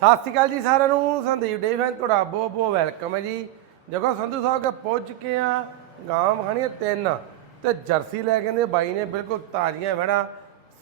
ਸਤਿ ਸ਼੍ਰੀ ਅਕਾਲ ਜੀ ਸਾਰਿਆਂ ਨੂੰ। ਸੰਦੀਪ ਡੇ ਫੈਨ ਤੁਹਾਡਾ ਬਹੁਤ ਬਹੁਤ ਵੈਲਕਮ ਹੈ ਜੀ। ਦੇਖੋ ਸੰਧੂ ਸਾਹਿਬ ਕੇ ਪਹੁੰਚ ਚੁੱਕੇ ਆ ਗਾਂ ਖਾਣੀਆਂ ਤਿੰਨ ਤੇ ਜਰਸੀ ਲੈ ਕੇ ਨੇ ਬਾਈ ਨੇ ਬਿਲਕੁਲ ਤਾਜ਼ੀਆਂ ਵੜਾ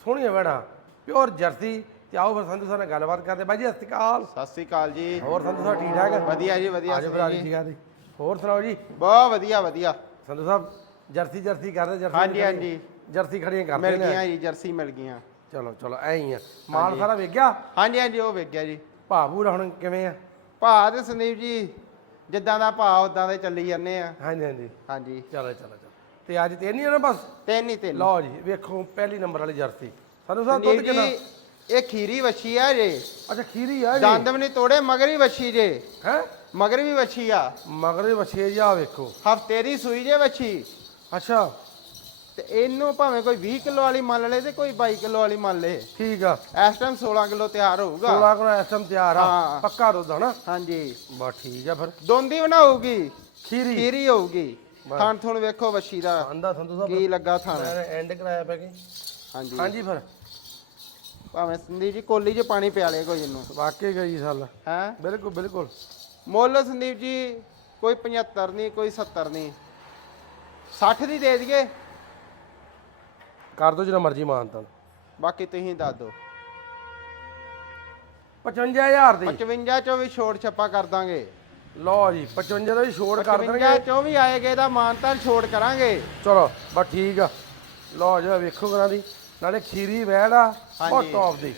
ਸੋਹਣੀਆਂ ਵੜਾ ਪਿਓਰ ਜਰਸੀ। ਤੇ ਆਓ ਫਿਰ ਸੰਧੂ ਸਾਹਿਬ ਨਾਲ ਗੱਲਬਾਤ ਕਰਦੇ ਬਾਈ ਜੀ ਸਤਿ ਸ਼੍ਰੀ ਅਕਾਲ। ਸਤਿ ਸ੍ਰੀ ਅਕਾਲ ਜੀ। ਹੋਰ ਸੰਧੂ ਸਾਹਿਬ ਠੀਕ ਠਾਕ? ਵਧੀਆ ਜੀ ਵਧੀਆ। ਆਜੋ ਠੀਕ ਆ ਜੀ। ਹੋਰ ਸੁਣਾਓ ਜੀ? ਬਹੁਤ ਵਧੀਆ ਵਧੀਆ। ਸੰਧੂ ਸਾਹਿਬ ਜਰਸੀ ਜਰਸੀ ਕਰਦੇ ਜਰਸੀ ਹਾਂਜੀ, ਹਾਂਜੀ। ਜਰਸੀ ਖੜੀਆਂ ਮਿਲ ਕਰਦੇ ਨੇ। ਗਈਆਂ ਜੀ ਜਰਸੀ ਮਿਲ ਗਈਆਂ। ਚਲੋ ਚਲੋ ਐਂ ਹੀ ਆ। ਮਾਲ ਸਾਰਾ ਵੇਖ ਗਿਆ? ਹਾਂਜੀ ਹਾਂਜੀ ਉਹ ਵੇਖ ਗਿਆ ਜੀ। ਭਾਬੂ ਹੁਣ ਕਿਵੇਂ ਆ? ਭਾਅ ਤੇ ਸੰਦੀਪ ਜੀ ਜਿੱਦਾਂ ਦਾ ਭਾਅ ਉਦਾਂ ਦੇ ਚੱਲੀ ਜਾਂਦੇ ਆ। ਹਾਂਜੀ ਹਾਂਜੀ। ਹਾਂਜੀ। ਚਲੋ ਚਲੋ ਚਲੋ। ਤੇ ਅੱਜ ਤੇ ਨਹੀਂ ਆ ਨਾ ਬਸ? ਤਿੰਨ ਹੀ ਤਿੰਨ ਲਓ ਜੀ ਵੇਖੋ ਪਹਿਲੀ ਨੰਬਰ ਵਾਲੀ ਜਰਸੀ। ਸਾਨੂੰ ਸਾਹਿਬ ਦੁੱਧ ਸੰਦੀਪ ਕਿੰਨਾ? ਜੀ ਇਹ ਖੀਰੀ ਵੱਛੀ ਆ ਜੇ। ਅੱਛਾ ਖੀਰੀ ਆ ਜੀ। ਦੰਦ ਵੀ ਨਹੀਂ ਤੋੜੇ ਮਗਰ ਵੀ ਵੱਛੀ ਜੇ। ਹੈ? ਮਗਰ ਵੀ ਵੱਛੀ ਆ। ਮਗਰ ਵਛੇ ਜਾ ਵੇਖੋ। ਹਫ਼ਤੇ ਦੀ ਸੂਈ ਜੇ ਵੱਛੀ। ਅੱਛਾ। ਤੇ ਇਹਨੂੰ ਭਾਵੇਂ ਕੋਈ 20 ਕਿਲੋ ਵਾਲੀ ਮੰਨ ਲੇ ਤੇ ਕੋਈ 22 ਕਿਲੋ ਵਾਲੀ ਮੰਨ ਲੇ ਠੀਕ ਆ। ਇਸ ਟਾਈਮ 16 ਕਿਲੋ ਤਿਆਰ ਹੋਊਗਾ। 16 ਕੋਲ ਐਸਮ ਤਿਆਰ ਆ। ਹਾਂ। ਪੱਕਾ ਦੁੱਧ ਆ ਨਾ? ਹਾਂਜੀ। ਬਾ ਠੀਕ ਆ ਫਿਰ। ਦੋਂਦੀ ਬਣਾਉਗੀ ਖੀਰੀ। ਖੀਰੀ ਹੋਊਗੀ। ਥਣ ਥੁਣ ਵੇਖੋ ਵੱਛੀ ਦਾ ਆਂਦਾ ਸੰਧੂ ਸਾਹਿਬ ਕੀ ਲੱਗਾ ਥਣ। ਮੈਂ ਐਂਡ ਕਰਾਇਆ ਪੈ ਕੇ। ਹਾਂਜੀ। ਹਾਂਜੀ ਫਿਰ। ਭਾਵੇਂ ਸੰਦੀਪ ਜੀ ਕੋਲੀ 'ਚ ਪਾਣੀ ਪਿਆ ਲੇ ਕੋਈ ਇਹਨੂੰ। ਵਾਕਈ ਗਈ ਸਾਲ। ਹੈ? ਬਿਲਕੁਲ ਬਿਲਕੁਲ। ਮੁੱਲ ਸੰਦੀਪ ਜੀ ਕੋਈ 75 ਨਹੀਂ ਕੋਈ 70 ਨਹੀਂ 60 ਦੀ ਦੇ ਦਈਏ। ਕਰ ਦੋ ਜਿਹੜਾ ਮਰਜ਼ੀ ਮਾਨਤਾ ਬਾਕੀ ਤੁਸੀਂ ਦੱਸ ਦਿਓ। 55000 ਦੀ। 55 ਚੋਂ ਵੀ ਛੋੜ ਛੱਪਾ ਕਰ ਦਾਂਗੇ। ਲਓ ਜੀ 55 ਦਾ ਵੀ ਛੋੜ ਕਰ 55 ਦੇਣਗੇ ਚੋਂ ਵੀ ਆਏਗੇ ਦਾ ਮਾਨਤਾਨ ਛੋੜ ਕਰਾਂਗੇ। ਚਲੋ ਬਸ ਠੀਕ ਆ। ਲਓ ਜੀ ਵੇਖੋ ਕਰਾਂ ਦੀ। ਨਾਲੇ ਖੀਰੀ ਵੈੜ ਆ ਹਾਂਜੀ। ਟੌਪ ਦੀ।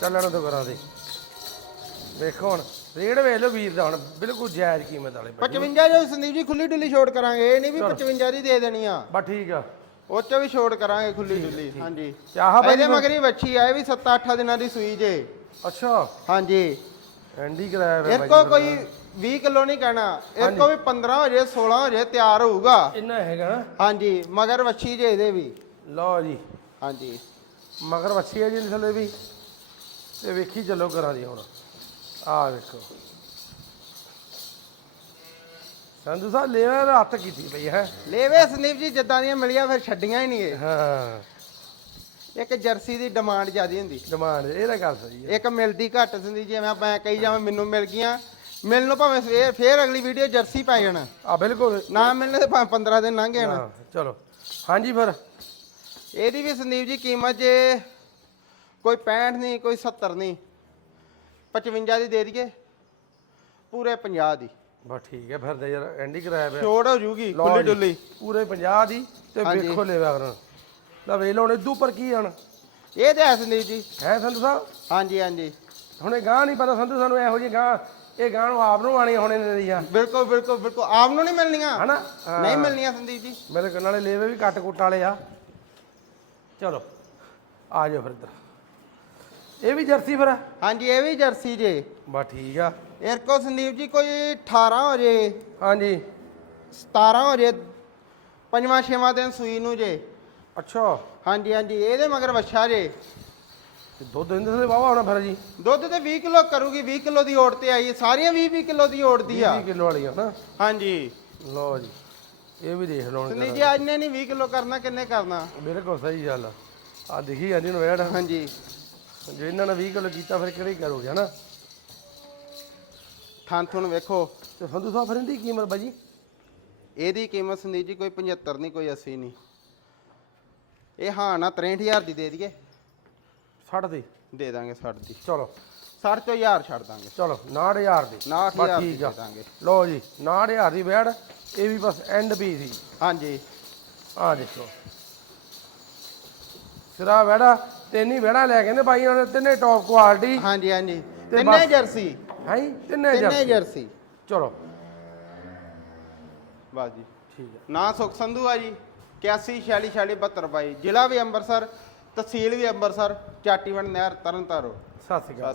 ਚੱਲਣ ਤੋਂ ਕਰਾਂ ਦੀ। ਵੇਖੋ ਹੁਣ ਰੇਟ ਵੇਖ ਲਓ ਵੀਰ ਦਾ ਹੁਣ ਬਿਲਕੁਲ ਜਾਇਜ਼ ਕੀਮਤ ਵਾਲੇ। ਭਾਈ 55 ਜੋ ਸੰਦੀਪ ਜੀ ਖੁੱਲੀ ਡੁੱਲੀ ਛੋੜ ਕਰਾਂਗੇ ਇਹ ਨਹੀਂ ਵੀ 55 ਦੀ ਦੇ ਦੇਣੀ ਆ। ਬਸ ਠੀਕ ਆ। ਉਹ ਚੋਂ ਵੀ ਛੋੜ ਕਰਾਂਗੇ ਖੁੱਲੀ ਡੁੱਲੀ ਹਾਂਜੀ। ਚਾਹ ਭਾਈ ਇਹਦੇ ਮਗਰੀ ਵੱਛੀ ਆਏ ਵੀ 7-8 ਦਿਨਾਂ ਦੀ ਸੂਈ ਜੇ। ਅੱਛਾ। ਹਾਂਜੀ। ਐਂਡੀ ਕਰਾਇਆ ਵੇ ਇਹ ਕੋ ਕੋਈ 20 ਕਿਲੋ ਨਹੀਂ ਕਹਿਣਾ। ਇਹ ਕੋ ਵੀ 15 ਹੋ ਜੇ 16 ਹੋ ਜੇ ਤਿਆਰ ਹੋਊਗਾ। ਇੰਨਾ ਹੈਗਾ ਨਾ? ਹਾਂਜੀ ਮਗਰ ਵੱਛੀ ਜੇ ਇਹਦੇ ਵੀ। ਲਓ ਜੀ। ਹਾਂਜੀ। ਮਗਰ ਵੱਛੀ ਹੈ ਜੀ ਥੱਲੇ ਵੀ। ਤੇ ਵੇਖੀ ਚੱਲੋ ਕਰਾਂ ਦੀ ਹੁਣ। ਆ ਵੇਖੋ। ਸੰਧੂ ਸਾਹਿਬ ਲੈਵਾ ਹੱਥ ਕੀਤੀ ਪਈ ਹੈ। ਲੈਵੇ ਸੰਦੀਪ ਜੀ ਜਿੱਦਾਂ ਦੀਆਂ ਮਿਲੀਆਂ ਫਿਰ ਛੱਡੀਆਂ ਹੀ ਨਹੀਂ ਇਹ। ਹਾਂ। ਇੱਕ ਜਰਸੀ ਦੀ ਡਿਮਾਂਡ ਜ਼ਿਆਦੀ ਹੁੰਦੀ। ਡਿਮਾਂਡ ਇਹ ਤਾਂ ਗੱਲ ਸਹੀ ਹੈ। ਇੱਕ ਮਿਲਦੀ ਘੱਟ ਸੰਦੀਪ ਜੀ ਮੈਂ ਮੈਂ ਕਹੀ ਜਾਵਾਂ ਮੈਨੂੰ ਮਿਲ ਗਈਆਂ। ਮਿਲਣ ਨੂੰ ਭਾਵੇਂ ਫੇਰ ਫੇਰ ਅਗਲੀ ਵੀਡੀਓ ਜਰਸੀ ਪੈ ਜਾਣਾ। ਆ ਬਿਲਕੁਲ। ਨਾ ਮਿਲਣੇ ਤੇ ਭਾਵੇਂ 15 ਦਿਨ ਲੰਘ ਜਾਣ। ਹਾਂ, ਚਲੋ। ਹਾਂਜੀ ਫਿਰ। ਇਹਦੀ ਵੀ ਸੰਦੀਪ ਜੀ ਕੀਮਤ ਜੇ ਕੋਈ 65 ਨਹੀਂ ਕੋਈ 70 ਨਹੀਂ 55 ਦੀ ਦੇ ਦਈਏ ਪੂਰੇ 50 ਦੀ। ਬਸ ਠੀਕ ਹੈ ਫਿਰ ਤੇ ਯਾਰ ਐਂਡੀ ਕਰਾਇਆ ਪਿਆ। ਛੋੜ ਹੋ ਜੂਗੀ ਲਓ ਖੁੱਲੀ ਜੀ, ਡੁੱਲੀ ਪੂਰੇ 50 ਦੀ ਤੇ ਹਾਂਜੀ। ਵੇਖੋ ਲੈਵਾ ਕਰਨ ਲੈ ਵੇਖ ਲਓ ਹੁਣ ਇਦੂ ਪਰ ਕੀ ਹਣ ਇਹ ਤੇ ਹੈ ਸੰਦੀਪ ਜੀ। ਹੈ ਸੰਧੂ ਸਾਹਿਬ? ਹਾਂਜੀ ਹਾਂਜੀ। ਹੁਣ ਇਹ ਗਾਂ ਨਹੀਂ ਪਤਾ ਸੰਧੂ ਸਾਨੂੰ ਇਹੋ ਜਿਹੀ ਗਾਂ ਇਹ ਗਾਂ ਨੂੰ ਆਪ ਨੂੰ ਆਣੀ ਹੋਣੇ ਨੇ ਦੀਆਂ ਬਿਲਕੁਲ ਬਿਲਕੁਲ ਬਿਲਕੁਲ। ਆਪ ਨੂੰ ਨਹੀਂ ਮਿਲਣੀਆਂ। ਹਨਾ? ਨਹੀਂ ਮਿਲਣੀਆਂ ਸੰਦੀਪ ਜੀ। ਮੇਰੇ ਕੋਲ ਨਾਲੇ ਲੇਵੇ ਵੀ ਕੱਟ ਕੁੱਟ ਵਾਲੇ ਆ। ਚਲੋ ਆ ਜਾਓ ਫਿਰ ਇੱਧਰ। ਇਹ ਵੀ ਜਰਸੀ ਫਿਰ? ਹਾਂਜੀ ਇਹ ਵੀ ਜਰਸੀ ਜੇ। ਬਸ ਠੀਕ ਆ। ਇਹ ਕੋ ਸੰਦੀਪ ਜੀ ਕੋਈ 18 ਹੋ ਜੇ। ਹਾਂਜੀ। 17 ਹੋ ਜੇ। ਪੰਜਵਾਂ ਛੇਵਾਂ ਦਿਨ ਸੂਈ ਨੂੰ ਜੇ। ਅੱਛਾ। ਹਾਂਜੀ ਹਾਂਜੀ ਇਹਦੇ ਮਗਰ ਵੱਛਾ ਜੇ। ਤੇ ਦੁੱਧ ਦਿੰਦੇ ਤੇ ਵਾਵਾ ਹੋਣਾ ਫਿਰ ਜੀ? ਦੁੱਧ ਤੇ 20 ਕਿਲੋ ਕਰੂਗੀ 20 ਕਿਲੋ ਦੀ ਓੜ ਤੇ ਆਈ ਸਾਰੀਆਂ 20 20 ਕਿਲੋ ਦੀ ਓੜਦੀ ਆ। 20 ਕਿਲੋ ਵਾਲੀਆਂ ਨਾ। ਹਾਂਜੀ। ਲਓ ਜੀ ਇਹ ਵੀ ਦੇਖ ਲਓ ਸੰਦੀਪ ਜੀ ਅੱਜ ਨੇ ਨਹੀਂ 20 ਕਿਲੋ ਕਰਨਾ ਕਿੰਨੇ ਕਰਨਾ? ਬਿਲਕੁਲ ਸਹੀ ਗੱਲ ਆ। ਆ ਦਿਖੀ ਜਾਂਦੀ ਨੂੰ ਵੇੜ। ਹਾਂਜੀ। ਜੇ ਇਹਨਾਂ ਨੇ 20 ਕਿਲੋ ਕੀਤਾ ਫਿਰ ਕਿਹੜੀ ਕਰੋਗੇ ਹਨਾ? ਥਣ ਥੁਣ ਵੇਖੋ। ਤੇ ਸੰਧੂ ਸਾਹਿਬ ਫਿਰ ਇਹਦੀ ਕੀਮਤ ਬਾਜੀ ਇਹਦੀ ਕੀਮਤ ਸੰਦੀਪ ਜੀ ਕੋਈ 75 ਨਹੀਂ ਕੋਈ 80 ਨਹੀਂ। ਇਹ ਹਾਂ ਨਾ 63000 ਦੀ ਦੇ ਦਈਏ। 60 ਦੀ? ਦੇ ਦਾਂਗੇ 60 ਦੀ। ਚਲੋ। 60 ਤੋਂ 1000 ਛੱਡ ਦਾਂਗੇ। ਚਲੋ 99000 ਦੀ। 69000 ਬਸ ਦੀ ਦਾਂਗੇ। ਲਓ ਜੀ 99000 ਦੀ ਵੇੜ ਇਹ ਵੀ ਬਸ ਐਂਡ ਪੀ ਸੀ। ਹਾਂਜੀ। ਆ ਦੇਖੋ। ਸਿਰਾ ਵੇੜਾ ਤਿੰਨ ਹੀ ਵੇੜਾ ਲੈ ਕੇ ਨੇ ਬਾਈ ਉਹਨੇ ਤਿੰਨੇ ਟੌਪ ਕੁਆਲਿਟੀ ਹਾਂਜੀ ਹਾਂਜੀ। ਤਿੰਨੇ ਜਰਸੀ। ਹੈ? ਤਿੰਨੇ ਤਿੰਨੇ ਜਰਸੀ। ਚਲੋ। ਬਸ ਜੀ। ਠੀਕ ਹੈ ਨਾਂ ਸੁਖ ਸੰਧੂ ਆ ਜੀ। 81 46 46 72 22 ਜ਼ਿਲ੍ਹਾ ਵੀ ਅੰਮ੍ਰਿਤਸਰ ਤਹਿਸੀਲ ਵੀ ਅੰਮ੍ਰਿਤਸਰ ਚਾਟੀਵੰਡ ਨਹਿਰ ਤਰਨਤਾਰਨ। ਸਤਿ ਸ਼੍ਰੀ ਅਕਾਲ।